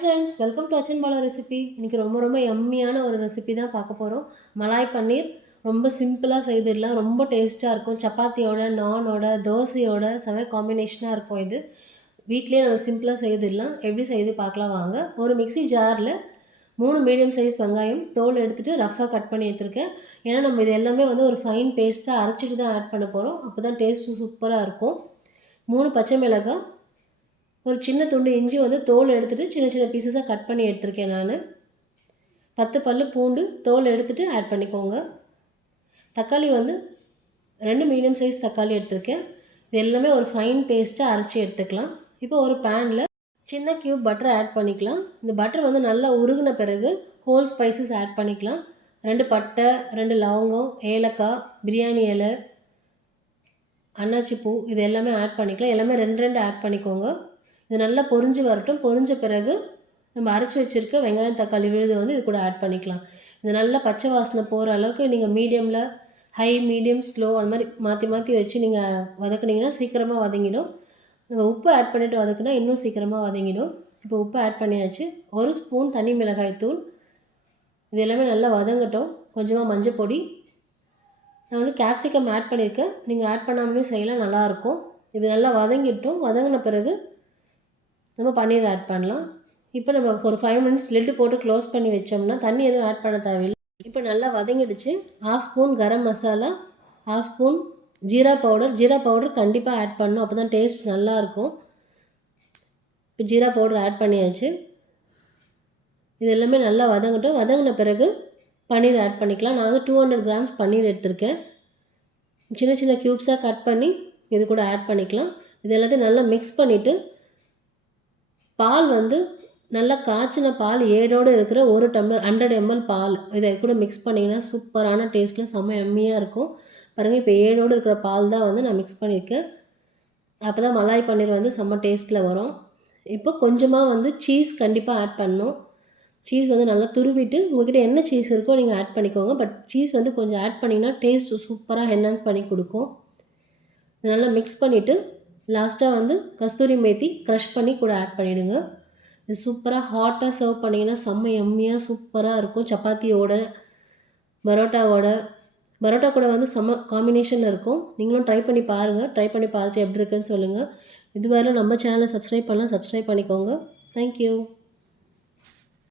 Friends, welcome to அச்சன் பாலா recipe. இன்றைக்கி ரொம்ப யம்மியான ஒரு ரெசிபி தான் பார்க்க போகிறோம். மலாய் பன்னீர் ரொம்ப சிம்பிளாக செய்திடலாம். ரொம்ப டேஸ்ட்டாக இருக்கும். சப்பாத்தியோட, நானோட, தோசையோட செம காம்பினேஷனாக இருக்கும். இது வீட்லேயே நம்ம சிம்பிளாக செய்திடலாம். எப்படி செய்து பார்க்கலாம் வாங்க. ஒரு மிக்ஸி ஜாரில் 3 மீடியம் சைஸ் வெங்காயம் தோல் எடுத்துகிட்டு ரஃப்பாக கட் பண்ணி எடுத்துருக்கேன். ஏன்னா நம்ம இது எல்லாமே வந்து ஒரு ஃபைன் பேஸ்ட்டாக அரைச்சிட்டு தான் ஆட் பண்ண போகிறோம். அப்போ தான் டேஸ்ட்டு சூப்பராக இருக்கும். 3 பச்சை மிளகாய், ஒரு சின்ன துண்டு இஞ்சி வந்து தோல் எடுத்துகிட்டு சின்ன சின்ன பீசஸாக கட் பண்ணி எடுத்திருக்கேன். நான் 10 பல்லு பூண்டு தோல் எடுத்துகிட்டு ஆட் பண்ணிக்கோங்க. தக்காளி வந்து 2 மீடியம் சைஸ் தக்காளி எடுத்திருக்கேன். இது எல்லாமே ஒரு ஃபைன் பேஸ்ட்டாக அரைச்சி எடுத்துக்கலாம். இப்போ ஒரு பேனில் சின்ன க்யூப் பட்டர் ஆட் பண்ணிக்கலாம். இந்த பட்டர் வந்து நல்லா உருகின பிறகு ஹோல் ஸ்பைசஸ் ஆட் பண்ணிக்கலாம். 2 பட்டை, 2 லவங்கம், ஏலக்காய், பிரியாணி இலை, அன்னாச்சி பூ, இது எல்லாமே ஆட் பண்ணிக்கலாம். எல்லாமே 2 ஆட் பண்ணிக்கோங்க. இது நல்லா பொரிஞ்சு வரட்டும். பொரிஞ்ச பிறகு நம்ம அரைச்சி வச்சுருக்க வெங்காயம் தக்காளி விழுது வந்து இது கூட ஆட் பண்ணிக்கலாம். இது நல்லா பச்சை வாசனை போகிற அளவுக்கு நீங்கள் மீடியமில், ஹை, மீடியம், ஸ்லோ அது மாதிரி மாற்றி வச்சு நீங்கள் வதக்குனிங்கன்னா சீக்கிரமாக வதங்கிடும். நம்ம உப்பு ஆட் பண்ணிவிட்டு வதக்குனா இன்னும் சீக்கிரமாக வதங்கிடும். இப்போ உப்பு ஆட் பண்ணியாச்சு. 1 ஸ்பூன் தனி மிளகாய் தூள். இது எல்லாமே நல்லா வதங்கட்டும். கொஞ்சமாக மஞ்சள் பொடி. நான் வந்து கேப்சிகம் ஆட் பண்ணியிருக்கேன். நீங்கள் ஆட் பண்ணாமலேயும் செய்யலாம், நல்லாயிருக்கும். இது நல்லா வதங்கிட்டோம். வதங்கின பிறகு நம்ம பன்னீர் ஆட் பண்ணலாம். இப்போ நம்ம ஒரு 5 மினிட்ஸ் லிட்டு போட்டு க்ளோஸ் பண்ணி வச்சோம்னா தண்ணி எதுவும் ஆட் பண்ண தேவையில்லை. இப்போ நல்லா வதங்கிடுச்சு. 1/2 spoon garam masala, 1/2 spoon jeera powder கண்டிப்பாக ஆட் பண்ணணும். அப்போ தான் டேஸ்ட் நல்லாயிருக்கும். இப்போ ஜீரா பவுடர் ஆட் பண்ணியாச்சு. இது எல்லாமே நல்லா வதங்கட்டும். வதங்கின பிறகு பன்னீர் ஆட் பண்ணிக்கலாம். நான் வந்து 200 கிராம்ஸ் பன்னீர் எடுத்திருக்கேன். சின்ன சின்ன க்யூப்ஸாக கட் பண்ணி இது கூட ஆட் பண்ணிக்கலாம். இது எல்லாத்தையும் நல்லா மிக்ஸ் பண்ணிவிட்டு பால் வந்து நல்லா காய்ச்சின பால் ஏடோடு இருக்கிற 1 டம்ளர் 100 ml பால் இதை கூட மிக்ஸ் பண்ணிங்கன்னா சூப்பரான டேஸ்ட்டில் செம்ம எம்மியாக இருக்கும். பாருங்கள், இப்போ ஏடோடு இருக்கிற பால் தான் வந்து நான் மிக்ஸ் பண்ணியிருக்கேன். அப்போ தான் மலாய் பன்னீர் வந்து செம்ம டேஸ்ட்டில் வரும். இப்போ கொஞ்சமாக வந்து சீஸ் கண்டிப்பாக ஆட் பண்ணணும். சீஸ் வந்து நல்லா துருவிட்டு உங்கள்கிட்ட என்ன சீஸ் இருக்கோ நீங்கள் ஆட் பண்ணிக்கோங்க. பட் சீஸ் வந்து கொஞ்சம் ஆட் பண்ணிங்கன்னா டேஸ்ட் சூப்பராக என்ஹான்ஸ் பண்ணி கொடுக்கும். நல்லா மிக்ஸ் பண்ணிவிட்டு லாஸ்ட்டாக வந்து கஸ்தூரி மேத்தி க்ரஷ் பண்ணி கூட ஆட் பண்ணிவிடுங்க. இது சூப்பராக ஹாட்டாக சர்வ் பண்ணிங்கன்னா செம்ம எம்மியாக சூப்பராக இருக்கும். சப்பாத்தியோட, பரோட்டா கூட வந்து செம்ம காம்பினேஷனில் இருக்கும். நீங்களும் ட்ரை பண்ணி பாருங்கள். ட்ரை பண்ணி பார்த்துட்டு எப்படி இருக்குன்னு சொல்லுங்கள். இதுவரை நம்ம சேனலை சப்ஸ்கிரைப் பண்ணிக்கோங்க. தேங்க்யூ.